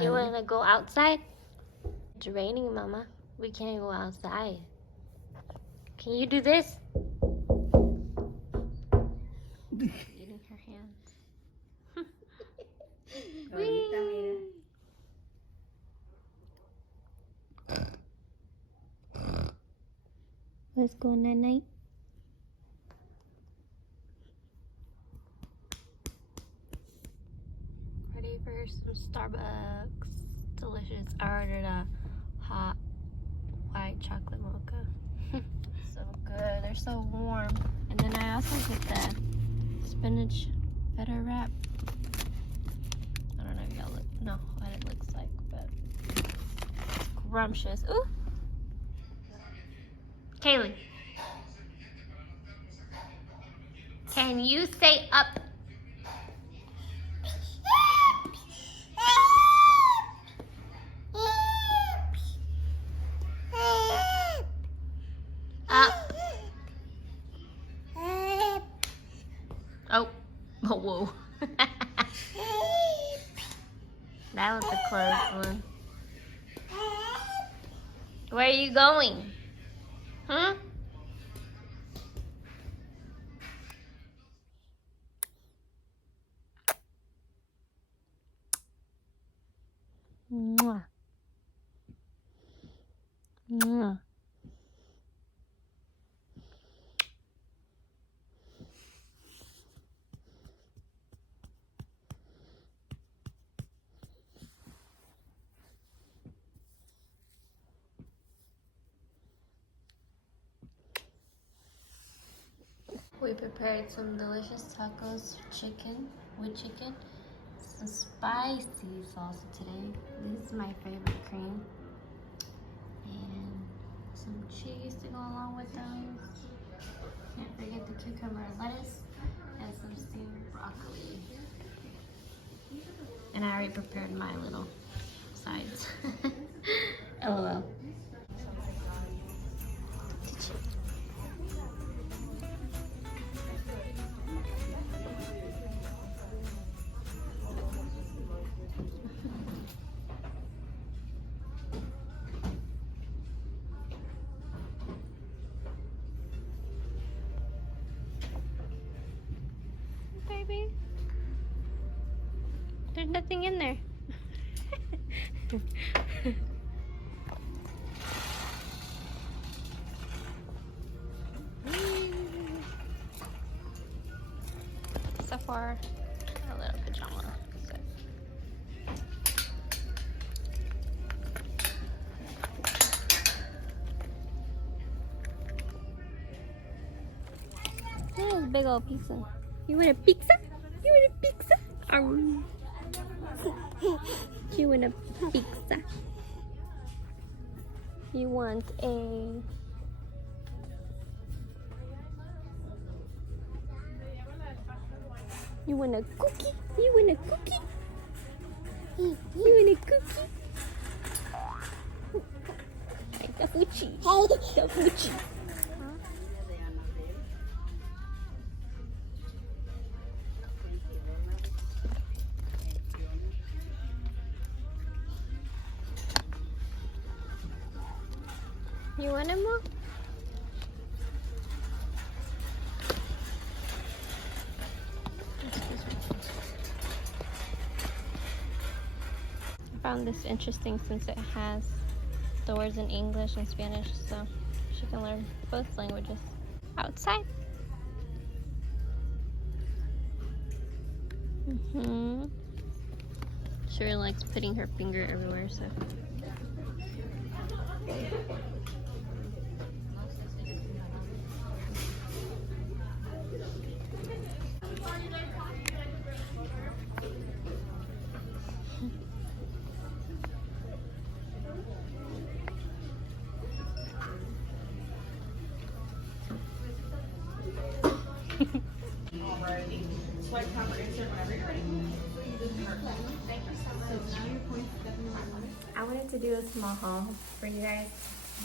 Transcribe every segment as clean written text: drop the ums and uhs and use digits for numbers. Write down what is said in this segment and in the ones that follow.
You want to go outside? It's raining, Mama. We can't go outside. Can you do this? Eating her hands. Whee! Let's go night night. Ready for some Starbucks. Delicious. I ordered a hot white chocolate mocha. So good. They're so warm. And then I also get the spinach feta wrap. I don't know if y'all know what it looks like, but scrumptious. Ooh. Kaylee, can you say up? Up. Oh. Oh, whoa. That was a close one. Where are you going? Huh? Mwah. Mwah. We prepared some delicious tacos, with chicken, some spicy salsa today. This is my favorite cream. And some cheese to go along with those. Can't forget the cucumber and lettuce, and some steamed broccoli. And I already prepared my little sides. LOL. Baby, there's nothing in there. So far, a little pajama. So. There's a big old pizza. You want a pizza? You want a pizza? You want a pizza? You want a... You want a cookie? You want a cookie? You want a cookie? Hey, the Fuchi. The Fuchi. You want it more? I found this interesting since it has the words in English and Spanish, so she can learn both languages. Outside. She really likes putting her finger everywhere, so. Alrighty. Swipe copper insert whenever you're ready. Thank you so much. I wanted to do a small haul for you guys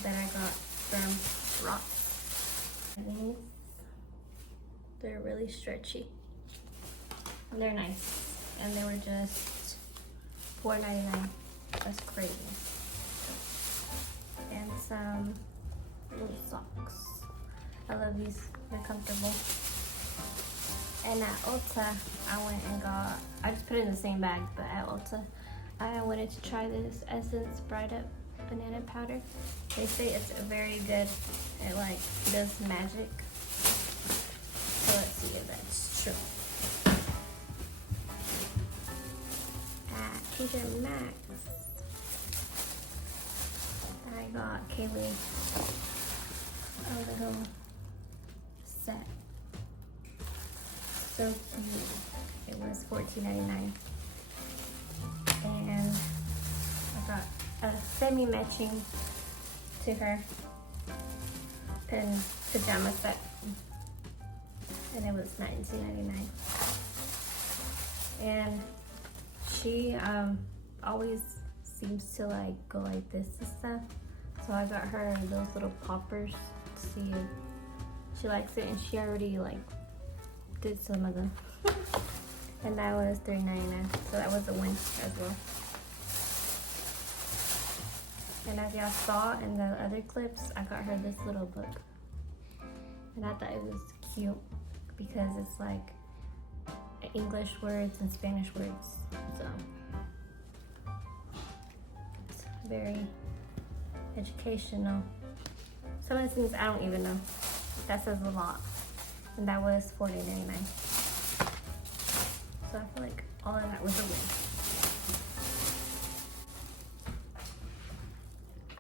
that I got from Ross. They're really stretchy. They're nice. And they were just $4.99. That's crazy. And some little socks. I love these. They're comfortable. And at Ulta, I went and got, I just put it in the same bag, but at Ulta, I wanted to try this Essence Bright Up Banana Powder. They say it's very good. It like does magic. So let's see if that's true. At TjMax, I got Kaylee a little set. So cute. It was $14.99. And I got a semi-matching to her pajama set. And it was $19.99. And she always seems to like go like this and stuff. So I got her those little poppers to see if she likes it, and she already like did some of them. And that was $3.99, so that was a win as well. And as y'all saw in the other clips, I got her this little book. And I thought it was cute because it's like English words and Spanish words. So it's very educational. Some of the things I don't even know. That says a lot. And that was $14.99. So I feel like all of that was a win.